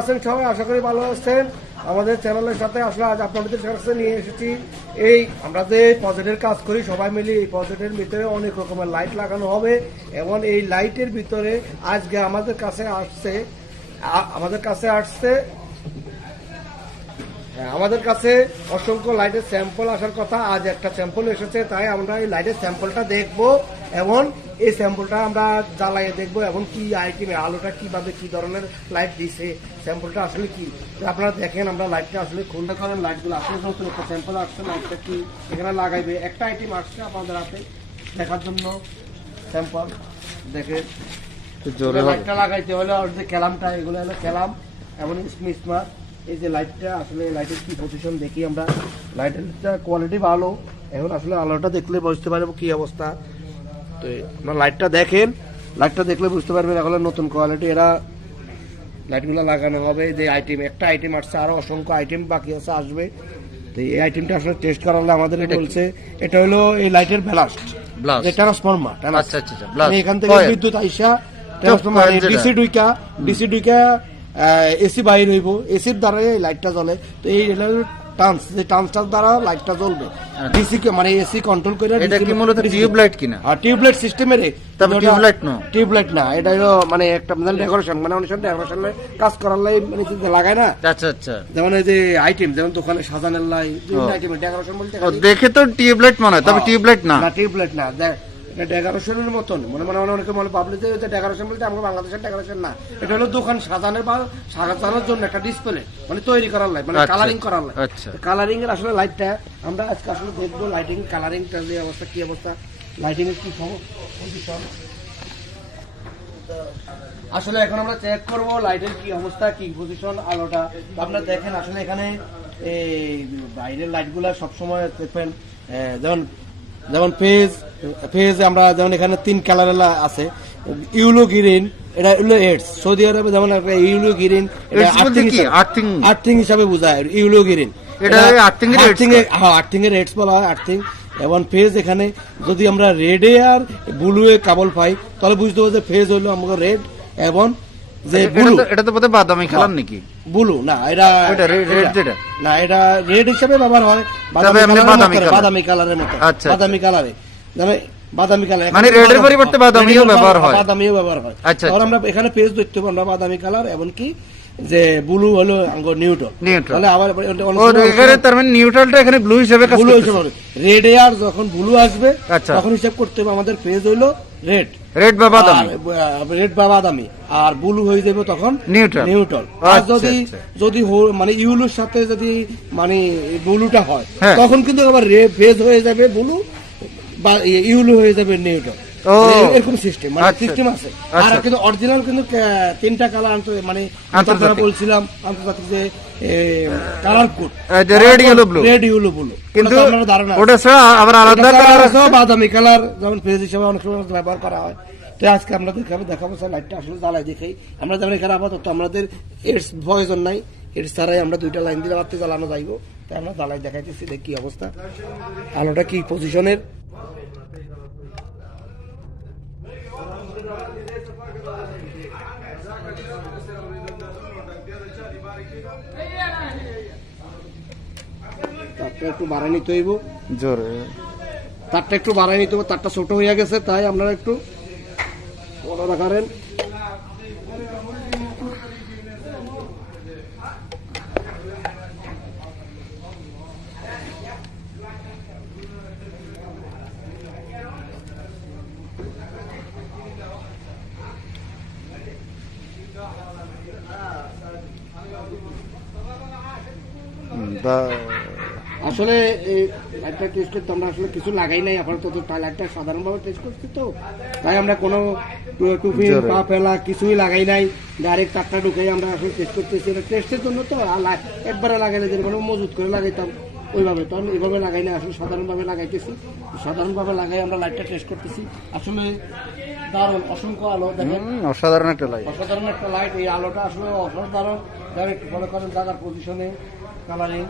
আছেন সবাই, আশা করি ভালো আছেন। আমাদের চ্যানেলের সাথে আসলে আজ আপনাদের কাছে নিয়ে এসেছি। এই আমরা যে পজেটের কাজ করি, সবাই মিলে এই পজেটের ভিতরে অনেক রকমের লাইট লাগানো হবে। এবং এই লাইটের ভিতরে আজকে আমাদের কাছে আসছে আমাদের কাছে আসছে আমাদের কাছে অসংখ্য লাইটের স্যাম্পল আসার কথা। আজ একটা স্যাম্পল এসেছে তাই আমরা এই লাইটের স্যাম্পলটা দেখব এবং এই স্যাম্পলটা আমরা জ্বালাইয়ে দেখব এবং কি আইটেমে আলোটা কীভাবে কি ধরনের লাইট দিছে। স্যাম্পলটা আসলে কি? আপনারা দেখেন আমরা লাইটটা আসলে খুলতে করেন লাইটগুলো আসলে নতুন একটা স্যাম্পল আসছে লাইটটা কি এখানে লাগাইবে? একটা আইটেম আসছে আপনাদের হাতে দেখার জন্য। স্যাম্পল দেখে লাইটটা লাগাইতে হলে ক্যালামটা এগুলো হলো ক্যালাম এবং স্মার্ট এই যে লাইটটা আসলে লাইটের কি পজিশন দেখি আমরা? লাইটের কোয়ালিটি ভালো। এখন আসলে আলোটা দেখলে বুঝতে পারব কি অবস্থা। তো আপনার লাইটটা দেখেন। লাইটটা দেখলে বুঝতে পারবেন এখন নতুন কোয়ালিটি এরা লাইটগুলো লাগানো হবে। যে আইটেম একটা আইটেম আসছে আরও অসংখ্য আইটেম বাকি আছে আসবে। তো এই আইটেমটা আসলে টেস্ট করালে আমাদের এটা বলছে এটা হলো এই লাইটের ব্লাস্ট ট্রান্সফর্মার আচ্ছা আচ্ছা আচ্ছা এখান থেকে বিদ্যুৎ আইসা যেটা। ডিসি ডুইকা ডিসি ডুইকা এসি বাইর হইব। এসির দ্বারা এই লাইটটা জ্বলে। তো এই টান্স যে টান্সটার দ্বারা লাইটটা জ্বলবে। ডিসি কে মানে এসি কন্ট্রোল করে এটা কি মূলত টিউবলাইট কিনা? আর টিউবলাইট সিস্টেমের তবে টিউবলাইট না। টিউবলাইট না এটা হলো মানে একটা মানে ডেকোরেশন মানে অনুষ্ঠান ডেকোরেশনের কাজ করার লাই মানে যে লাগায় না। আচ্ছা আচ্ছা। যেমন এই যে আইটেম যেমন দোকানে সাজানোর লাই ও। আইটেম ডেকোরেশন বলতে দেখে তো টিউবলাইট মনে হয় তবে টিউব টিউবলাইট না। না টিউবলাইট না দেখ। এটা ডেকোরেশনের মতন। মনে মনে মনে অনেকে মনে পাবলিক যে ডেকোরেশন বলতে আমরা বাংলাদেশের ডেকোরেশন না। এটা হলো দোকান সাজানোর বা সাজানোর জন্য একটা ডিসপ্লে মানে তৈরি করার লাইট মানে আচ্ছা, কালারিং করার লাইট আচ্ছা। কালারিং এর আসলে লাইটটা আমরা আজকে আসলে দেখব লাইটিং কালারিংটা যে অবস্থা কি অবস্থা লাইটিং এর কি খবর? আসলে এখন আমরা চেক করব লাইটের কি অবস্থা কি পজিশন আলোটা। আপনারা দেখেন আসলে এখানে এই বাইরের লাইটগুলো সবসময় দেখবেন যেমন যেমন পেজ পেজ আমরা যেমন এখানে তিন কালারের আছে। ইউলো গ্রিন এটা হলো এডস। সৌদি আরবে যেমন একটা ইউলো গ্রিন? আর্থিং হিসাবে বোঝায় ইউলো গ্রিন। এটা হ্যাঁ আর্থিং এর রেটস বলা। হয় আর্থিং। এবং ফেজ এখানে যদি আমরা রেডে আর ব্লুয়ে কাবল পাই তাহলে বুঝতে হবে যে ফেজ হইল আমাকে রেড এবং যে ব্লু। এটা তো বোধহয় বাদামি কালার নাকি? ব্লু না এটা? না এটা রেড হিসেবে ব্যবহার হয় বাদামি কালার। বাদামি কালারের মতো আচ্ছা, বাদামি কালারে মানে বাদামি কালার মানে রেডের পরিবর্তে বাদামিও ব্যবহার হয়। বাদামিও ব্যবহার হয় আচ্ছা, আচ্ছা। আমরা এখানে পেজ দেখতে পাবো আমরা বাদামি কালার এমনকি যে ব্লু হলো। তাহলে আবার এখানে তার মানে নিউট্রালটা এখানে ব্লু হিসেবে ব্লু হিসেবে রেড আর যখন ব্লু আসবে আচ্ছা। তখন হিসাব করতে হবে আমাদের হইল রেড রেড বা বাদামি রেড বা বাদামি আর ব্লু হয়ে যাবে তখন Neutral। নিউট্রাল আর আচ্ছা, যদি আচ্ছা। যদি মানে ইউলুর সাথে যদি মানে ব্লুটা হয় হ্যাঁ। তখন কিন্তু আবার ফেজ হয়ে যাবে ব্লু বা ইউলু হয়ে যাবে নিউট্রাল। এরকম সিস্টেম মানে আচ্ছা। সিস্টেম আছে। আর আচ্ছা। কিন্তু অরিজিনাল কিন্তু তিনটা কালার মানে আন্তর্জাতিক। বলছিলাম আন্তর্জাতিক যে colour code red, yellow, blue। Red yellow blue কিন্তু ওটা ছাড়া আবার আলাদা কালার আছে? আছে, বাদামি কালার যেমন হিসেবে অনেক সময় ব্যবহার করা হয়। তো আজকে আমরা দেখাবো দেখাবো স্যার লাইটটা আসলে জ্বালাই দেখাই আমরা যেমন এখানে আপাতত আমাদের এডস প্রয়োজন নাই। এডস ছাড়াই আমরা দুইটা লাইন দিলে মাত্র জ্বালানো যাইবো। তাই আমরা জ্বালাই দেখাইতেছি দেখ কি অবস্থা। আলোটা কি পজিশনের একটু বাড়াই নিতে হইব। জোরে। তারটা একটু বাড়াই নিতে হবে তারটা ছোট হয়ে গেছে তাই আপনারা একটু বড় রাখারেন বা- আসলে এই লাইটটা টেস্ট করতে আমরা আসলে কিছু লাগাই নাই আপাতত তো লাইটটা সাধারণভাবে টেস্ট করছি তো। তাই আমরা কোনো টুপি। পা ফেলা কিছুই লাগাই নাই। ডাইরেক্ট তারটা ঢুকাই আমরা আসলে টেস্ট করতেছি। এটা টেস্টের জন্য তো আর একবারে লাগাইলে যেরকম মজুত করে লাগাইতাম ওইভাবে তখন এইভাবে লাগাই না আসলে সাধারণভাবে লাগাইতেছি। সাধারণভাবে লাগাই আমরা লাইটটা টেস্ট করতেছি। আসলে দারুণ অসংখ্য আলো দেখেন। অসাধারণ একটা লাইট অসাধারণ একটা লাইট এই আলোটা আসলে অসাধারণ। ডাইরেক্ট মনে করেন জায়গার পজিশনে কালারিং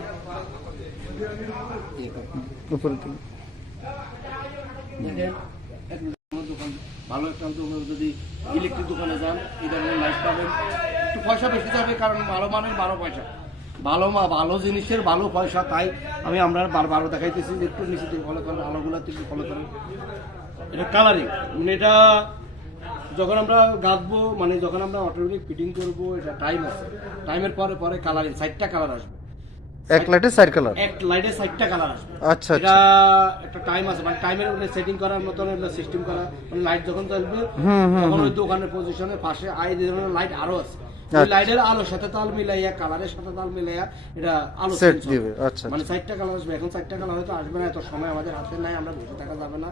উপরে ভালো একটা যদি ইলেকট্রিক দোকানে যান, এই লাইট পাবেন। একটু পয়সা বেশি যাবে, কারণ ভালো মানের ভালো পয়সা। ভালো মা, ভালো জিনিসের ভালো পয়সা, তাই আমি আমরা বারবার দেখাইতেছি যে একটু নিচে ফলো করেন, আলোগুলো একটু ফলো করেন। এটা কালারিং মানে এটা যখন আমরা গাঁথবো মানে যখন আমরা অটোমেটিক ফিটিং করব, এটা টাইম আছে। টাইমের পরে পরে কালারিং সাইডটা কালার আসবে। এক লাইটে সাইড কালার এক লাইটে সাইডটা কালার আসবে। আচ্ছা এটা আচ্ছা। একটা টাইম আছে মানে টাইমের উপরে সেটিং করার মতন সিস্টেম করা। মানে লাইট যখন জ্বলবে তখন ওই দোকানের পজিশনের পাশে আই ধরনের লাইট আরও আছে। ওই আচ্ছা। লাইটের আলোর সাথে তাল মিলাইয়া কালারের সাথে তাল মিলাইয়া এটা আলো হবে। দিবে, আচ্ছা, মানে চারটা কালার আসবে। এখন চারটা কালার হয়তো আসবে না এত সময় আমাদের হাতে নাই আমরা বসে থাকা যাবে না।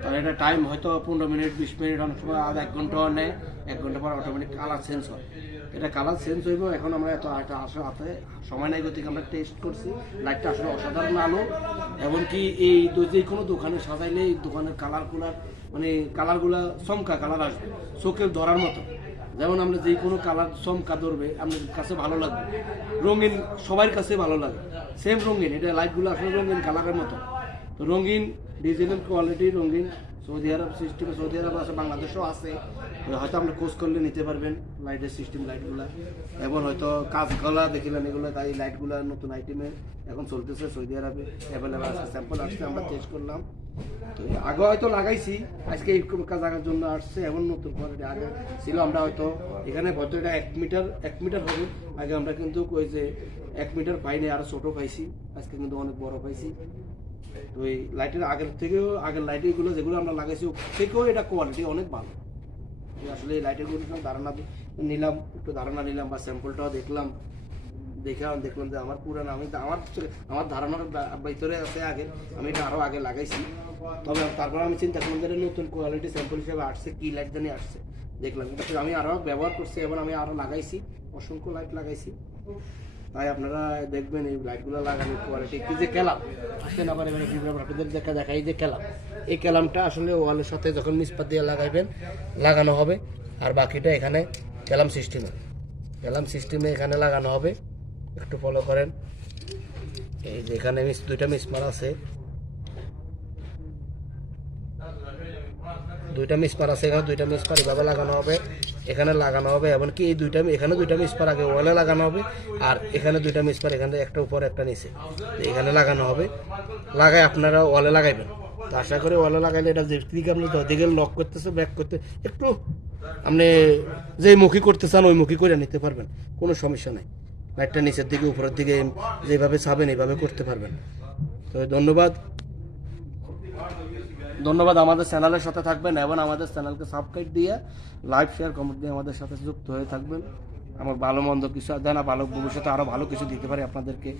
তাহলে এটা টাইম হয়তো পনেরো মিনিট বিশ মিনিট অনেক সময় আধা এক ঘণ্টা নেয়। এক ঘণ্টা পর অটোমেটিক কালার চেঞ্জ হয়। এটা কালার চেঞ্জ হইব, এখন আমরা এত এটা আসলে হাতে সময় নাই গতিকে আমরা টেস্ট করছি। লাইটটা আসলে অসাধারণ আলো, এমনকি এই যে কোনো দোকানে সাজাইলে এই দোকানের কালার কুলার মানে কালারগুলা চমকা কালার আসবে চোখে ধরার মতো। যেমন আমরা যে কোনো কালার চমকা ধরবে আপনার কাছে ভালো লাগবে। রঙিন, সবার কাছে ভালো লাগে। সেম রঙিন, এটা লাইটগুলো আসলে রঙিন কালারের মতো। রঙিন ডিজিটাল কোয়ালিটি রঙিন সৌদি আরব সিস্টেম সৌদি আরব আছে, বাংলাদেশও আছে। হয়তো আপনি খোঁজ করলে নিতে পারবেন লাইটের সিস্টেম লাইটগুলা এবং হয়তো কাজগুলা দেখিলেন এগুলো, তাই লাইটগুলা নতুন আইটেমে এখন চলতেছে সৌদি আরবে। অ্যাভেলেবেল আছে স্যাম্পল আসছে, আমরা চেঞ্জ করলাম। তো আগে হয়তো লাগাইছি, আজকে এই কাজ লাগার জন্য আসছে এমন নতুন কোয়ালিটি আগে ছিল, আমরা হয়তো এখানে হয়তো এটা এক মিটার এক মিটার হবে। আগে আমরা কিন্তু ওই যে এক মিটার পাইনি আরও ছোট পাইছি। আজকে কিন্তু অনেক বড় পাইছি। এই লাইটের আগের থেকেও, আগের লাইটগুলো যেগুলো আমরা লাগাইছি থেকেও এটা কোয়ালিটি অনেক ভালো। আসলে এই লাইটেরগুলো ধারণা নিলাম, একটু ধারণা নিলাম বা স্যাম্পলটাও দেখলাম। দেখে দেখলাম যে আমার পুরানো, আমি আমার আমার ধারণার ভিতরে আছে আগে, আমি এটা আরও আগে লাগাইছি। তবে তারপর আমি চিন্তা করলাম যে নতুন কোয়ালিটি স্যাম্পল হিসেবে আসছে, কি লাইট জানি আসছে। দেখলাম। আমি আরও ব্যবহার করছি, এবং আমি আরও লাগাইছি। অসংখ্য লাইট লাগাইছি। তাই আপনারা দেখবেন এই লাইটগুলো লাগানোর কোয়ালিটি কি যে কেলাম আসতে না পারে আপনাদের দেখা দেখা, এই যে কেলাম এই কেলামটা আসলে ওয়ালের সাথে যখন মিসপাত দিয়ে লাগাইবেন, লাগানো হবে। আর বাকিটা এখানে কেলাম সিস্টেমে কেলাম সিস্টেমে এখানে লাগানো হবে। একটু ফলো করেন। এই যে এখানে মিস, দুইটা মিসমার আছে। দুইটা মিসপার আছে এখানে, দুইটা মিসপার এভাবে লাগানো হবে। এখানে লাগানো হবে, এমনকি এই দুইটা, এখানে দুইটা মিসপার আগে ওয়ালে লাগানো হবে, আর এখানে দুইটা মিসপার এখানে একটা উপর, একটা নিচে। এখানে লাগানো হবে। লাগাই আপনারা ওয়ালে লাগাইবেন। তো আশা করি ওয়ালে লাগাইলে এটা যেদিকে আপনি দিকে লক করতেছে ব্যাক করতে, একটু আপনি যেই মুখী করতে চান, ওই মুখী করে নিতে পারবেন। কোনো সমস্যা নাই। লাইটটা নিচের দিকে, উপরের দিকে যেভাবে চাবেন, এইভাবে করতে পারবেন। তো ধন্যবাদ। ধন্যবাদ আমাদের চ্যানেলের সাথে থাকবেন এবং আমাদের চ্যানেলকে সাবস্ক্রাইব দিয়ে লাইভ শেয়ার কমেন্ট দিয়ে আমাদের সাথে যুক্ত হয়ে থাকবেন। আমার ভালো মন্দ কিছু আর ভালো ভবিষ্যতে আরও ভালো কিছু দিতে পারি আপনাদেরকে।